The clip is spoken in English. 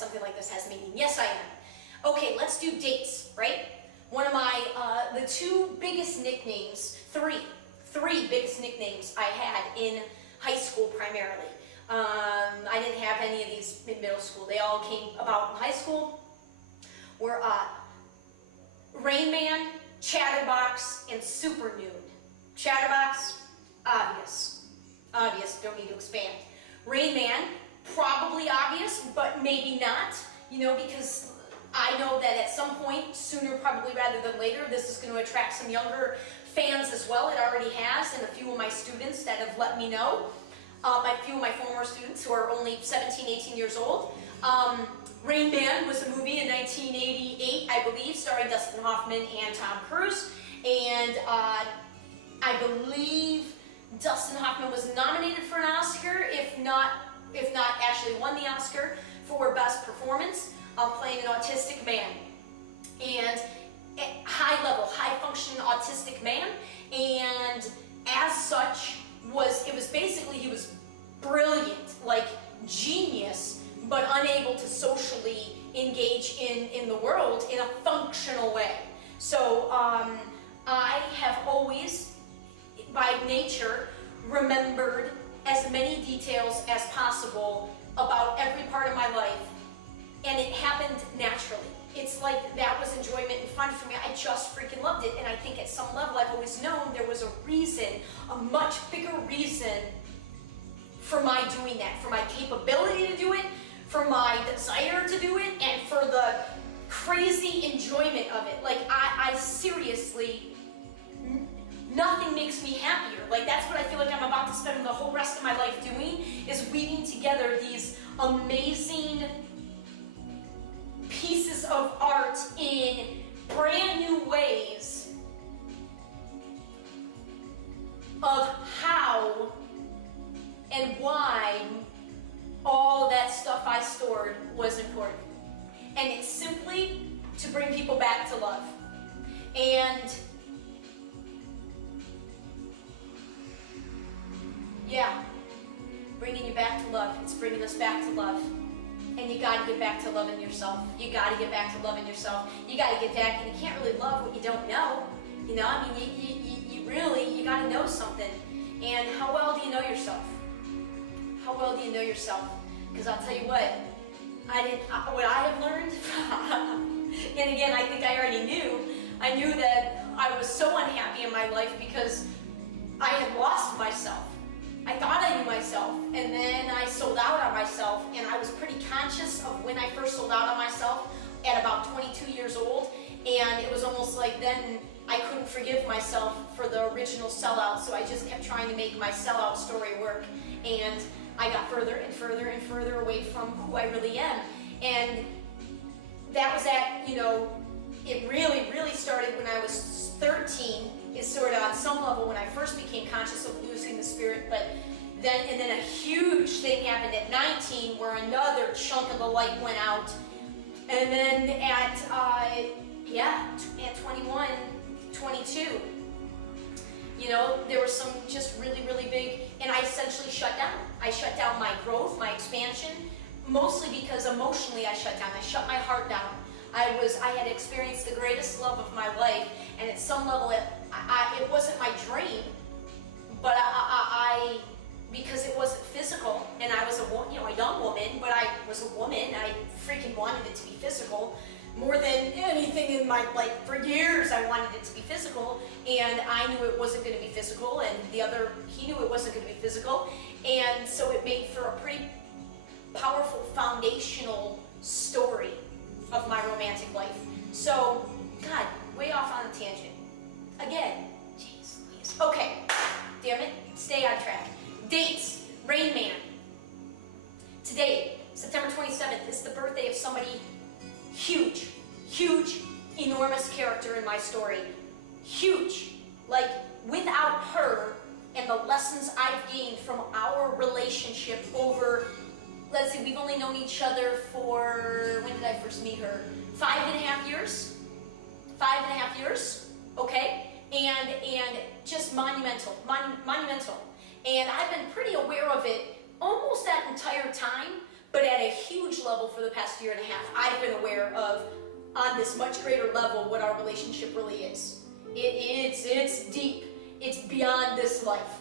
something like this has meaning. Yes, I am. Okay, let's do dates, right? One of my, the two biggest nicknames, three biggest nicknames I had in high school primarily. I didn't have any of these in middle school. They all came about in high school. Were Rain Man, Chatterbox, and Super Noune. Chatterbox, obvious, don't need to expand. Rain Man, probably obvious, but maybe not, because I know that at some point, sooner probably rather than later, this is going to attract some younger fans as well. It already has, and a few of my students that have let me know. A few of my former students who are only 17, 18 years old. Rain Man was a movie in 1988, I believe, starring Dustin Hoffman and Tom Cruise. And I believe Dustin Hoffman was nominated for an Oscar, if not actually won the Oscar for Best Performance, playing an autistic man. And high-level, high-functioning autistic man. And as such, he was brilliant, like genius, but unable to socially engage in the world in a functional way. So I have always, by nature, remembered as many details as possible about every part of my life, and it happened naturally. It's like that was enjoyment and fun for me. I just freaking loved it, and I think at some level I've always known there was a reason, a much bigger reason for my doing that, for my capability to do it, for my desire to do it, and for the crazy enjoyment of it. Like, I seriously, nothing makes me happier. Like, that's what I feel like I'm about to spend the whole rest of my life doing, is weaving together these amazing pieces of art in brand new ways of how and why all that stuff I stored was important. And it's simply to bring people back to love. And yeah, bringing you back to love. It's bringing us back to love. And you gotta get back to loving yourself. You gotta get back to loving yourself. You gotta get back, and you can't really love what you don't know. You gotta know something. And how well do you know yourself? How well do you know yourself? Because I'll tell you what I have learned, and again, I think I already knew. I knew that I was so unhappy in my life because I had lost myself. I thought I knew myself, and then I sold out on myself, and I was pretty conscious of when I first sold out on myself at about 22 years old, and it was almost like then I couldn't forgive myself for the original sellout, so I just kept trying to make my sellout story work, and I got further and further and further away from who I really am. And that was it really, really started when I was 13. Is sort of on some level when I first became conscious of losing the spirit, but then a huge thing happened at 19 where another chunk of the light went out, and then at 21, 22, there was some just really, really big, and I essentially shut down. I shut down my growth, my expansion, mostly because emotionally I shut down. I shut my heart down. I had experienced the greatest love of my life, and at some level it wasn't my dream, but because it wasn't physical, and I was a young woman, but I was a woman, I freaking wanted it to be physical. More than anything in my life, for years I wanted it to be physical, and I knew it wasn't going to be physical, and he knew it wasn't going to be physical, and so it made for a pretty powerful foundational story of my romantic life. So, God, way off on a tangent. Again, jeez Louise. Okay, damn it, stay on track. Dates, Rain Man. Today, September 27th, is the birthday of somebody huge, enormous character in my story. Huge. Like, without her and the lessons I've gained from our relationship over, let's see, we've only known each other for, when did I first meet her? 5.5 years? 5.5 years, okay? And just monumental. And I've been pretty aware of it almost that entire time, but at a huge level for the past year and a half, I've been aware of, on this much greater level, what our relationship really is. It's deep. It's beyond this life.